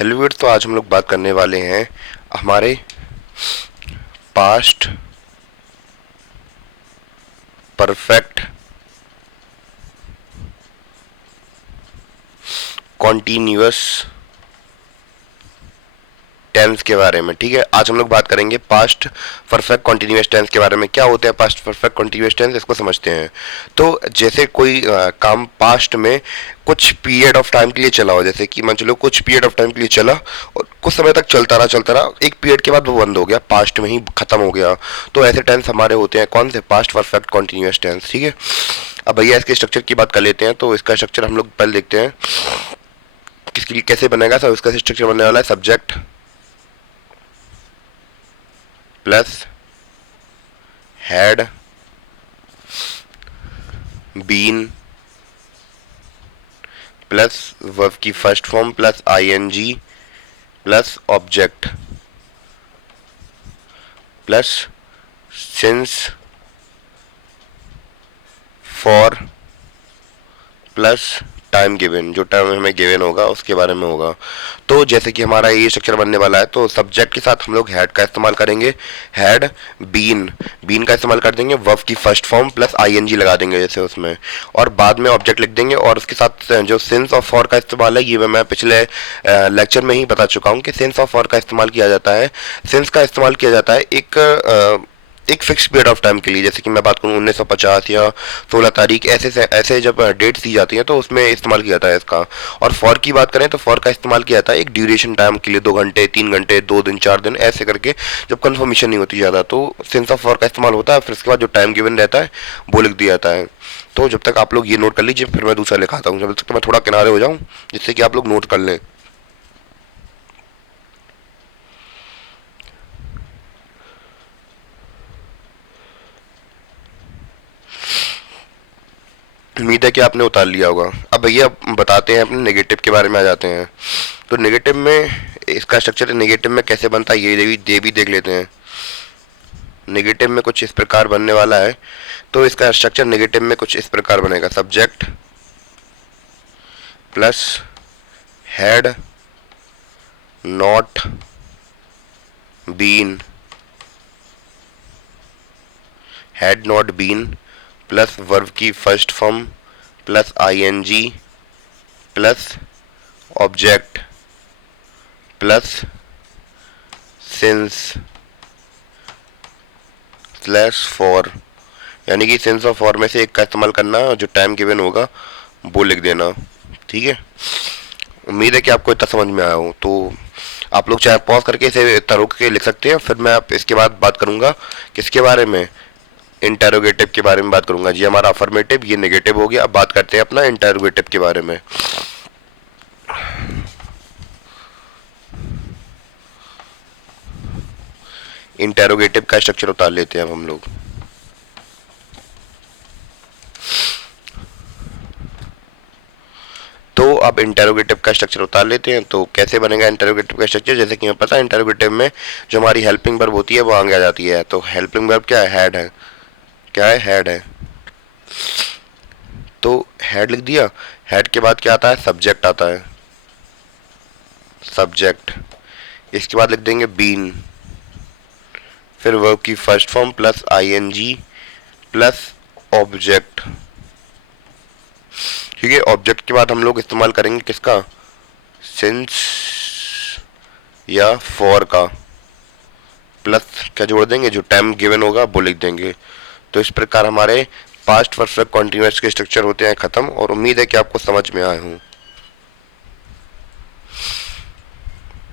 Hello viewers, तो आज हम लोग बात करने वाले हैं हमारे पास्ट परफेक्ट कॉन्टिन्यूअस टेंस के बारे में। ठीक है, आज हम लोग बात करेंगे पास्ट परफेक्ट कॉन्टिन्यूअस टेंस के बारे में। क्या होता है पास्ट परफेक्ट कॉन्टिन्यूअस टेंस, इसको समझते हैं। तो जैसे कोई काम पास्ट में कुछ पीरियड ऑफ टाइम के लिए चला हो, जैसे कि मान चलो कुछ पीरियड ऑफ टाइम के लिए चला और कुछ समय तक चलता रहा, एक पीरियड के बाद वो बंद हो गया, पास्ट में ही खत्म हो गया, तो ऐसे टेंस हमारे होते हैं कौन से? Past perfect continuous tense. ठीक है, अब भैया इसके स्ट्रक्चर की बात कर लेते हैं। तो इसका स्ट्रक्चर हम लोग पहले देखते हैं किसके लिए कैसे बनेगा। सब इसका स्ट्रक्चर बनने वाला है subject plus had been plus verb की first form plus ING plus object plus since for plus time given, जो टाइम हमें गिवन होगा उसके बारे में होगा। तो जैसे कि हमारा ये स्ट्रक्चर बनने वाला है, तो सब्जेक्ट के साथ हम लोग हैड का इस्तेमाल करेंगे, हैड बीन का इस्तेमाल कर देंगे, वर्ब की फर्स्ट फॉर्म प्लस आईएनजी लगा देंगे जैसे उसमें, और बाद में ऑब्जेक्ट लिख देंगे। और उसके साथ जो सिंस और फॉर का इस्तेमाल है, ये मैं पिछले लेक्चर में ही बता चुका हूँ कि सिंस और फॉर का इस्तेमाल किया जाता है। सिंस का इस्तेमाल किया जाता है एक फिक्स पीरियड ऑफ टाइम के लिए, जैसे कि मैं बात करूँ 1950 या 16 तारीख, ऐसे जब डेट्स दी जाती हैं तो उसमें इस्तेमाल किया जाता है इसका। और फॉर की बात करें तो फॉर का इस्तेमाल किया जाता है एक ड्यूरेशन टाइम के लिए, 2 घंटे 3 घंटे 2 दिन 4 दिन ऐसे करके, जब कंफर्मेशन नहीं होती ज़्यादा तो सिंस ऑफ फॉर का इस्तेमाल होता है। फिर उसके बाद जो टाइम गिवन रहता है वो लिख दिया जाता है। तो जब तक आप लोग ये नोट कर लीजिए, फिर मैं दूसरा लिखाता हूँ, जब तक मैं थोड़ा किनारे हो जाऊँ जिससे कि आप लोग नोट कर लें। उम्मीद है कि आपने उतार लिया होगा। अब भैया बताते हैं अपने नेगेटिव के बारे में आ जाते हैं। तो नेगेटिव में इसका स्ट्रक्चर नेगेटिव में कैसे बनता है ये भी देख लेते हैं। नेगेटिव में कुछ इस प्रकार बनने वाला है। तो इसका स्ट्रक्चर नेगेटिव में कुछ इस प्रकार बनेगा, subject plus had not been, had not been plus verb की first form plus ING plus object plus since slash for, यानी कि सिंस और फॉर में से एक का इस्तेमाल करना, जो टाइम गिवन होगा वो लिख देना। ठीक है, उम्मीद है कि आपको इतना समझ में आया हो। तो आप लोग चाहे पॉज करके इसे इतना रोक के लिख सकते हैं, फिर मैं आप इसके बाद बात करूंगा किसके बारे में? इंटेरोगेटिव के बारे में बात करूंगा। जी हमारा अफर्मेटिव, ये नेगेटिव हो गया। अब बात करते हैं अपना इंटेरोगेटिव के बारे में। इंटेरोगेटिव का स्ट्रक्चर उतार लेते हैं अब हम लोग। तो अब इंटेरोगेटिव का स्ट्रक्चर उतार लेते हैं। तो कैसे बनेगा इंटेरोगेटिव का स्ट्रक्चर? जैसे कि हमें पता है इंटेरोगेटिव में जो हमारी हेल्पिंग वर्ब होती है वो आगे आ जाती है। तो हेल्पिंग वर्ब क्या है? हैड है। क्या है? हैड है। तो हैड लिख दिया। हैड के बाद क्या आता है? सब्जेक्ट आता है, सब्जेक्ट। इसके बाद लिख देंगे बीन, फिर वर्ब की first form plus ING plus object. ठीक है, ऑब्जेक्ट के बाद हम लोग इस्तेमाल करेंगे किसका? सिंस या फॉर का, प्लस क्या जोड़ देंगे? जो टाइम गिवन होगा वो लिख देंगे। तो इस प्रकार हमारे पास्ट परफेक्ट कॉन्टिन्यूअस के स्ट्रक्चर होते हैं खत्म, और उम्मीद है कि आपको समझ में आए हों।